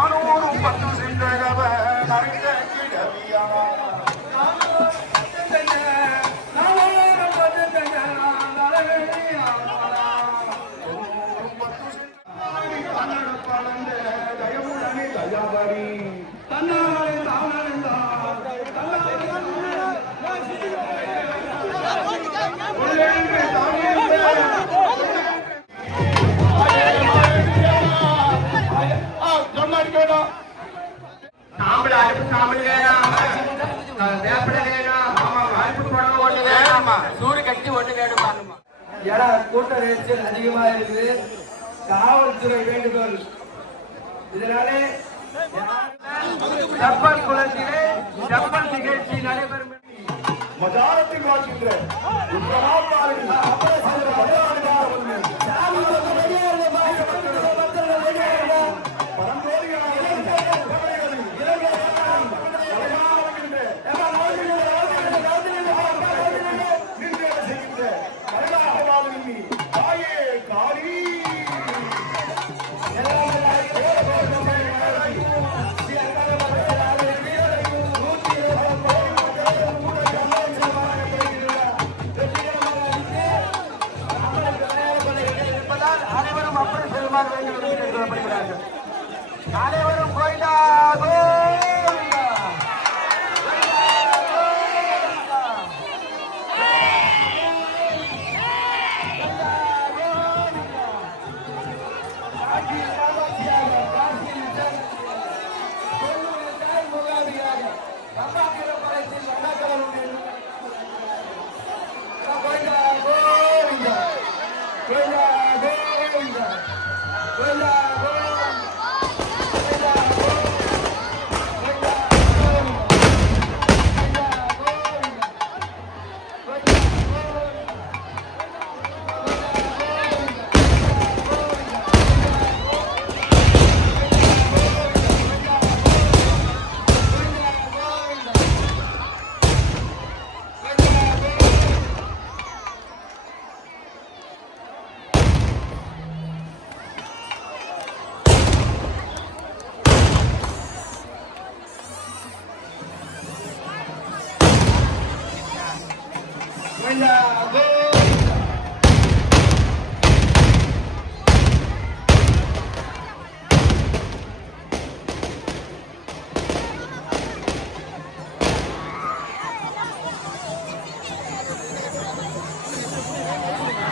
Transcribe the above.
நானூறும் பத்து சென்றகவ நரங்க கிழவியா. தன்னூறும் பத்து சென்ற தயவுடனே தயாபரி தன்னா ஆமா சூடு கட்டி ஒண்ணு வேணுமா ஏன்னா கூட்ட நெரிசல் அதிகமா இருக்கு காவல்துறை வேண்டுகோள். இதனாலே செப்பல் குளத்திலே செப்பல் நிகழ்ச்சி நடைபெறும் மதாரத்தில் வாசிக்கிற பெருமாள் வேண்டும் என்று கோயிலா Olha!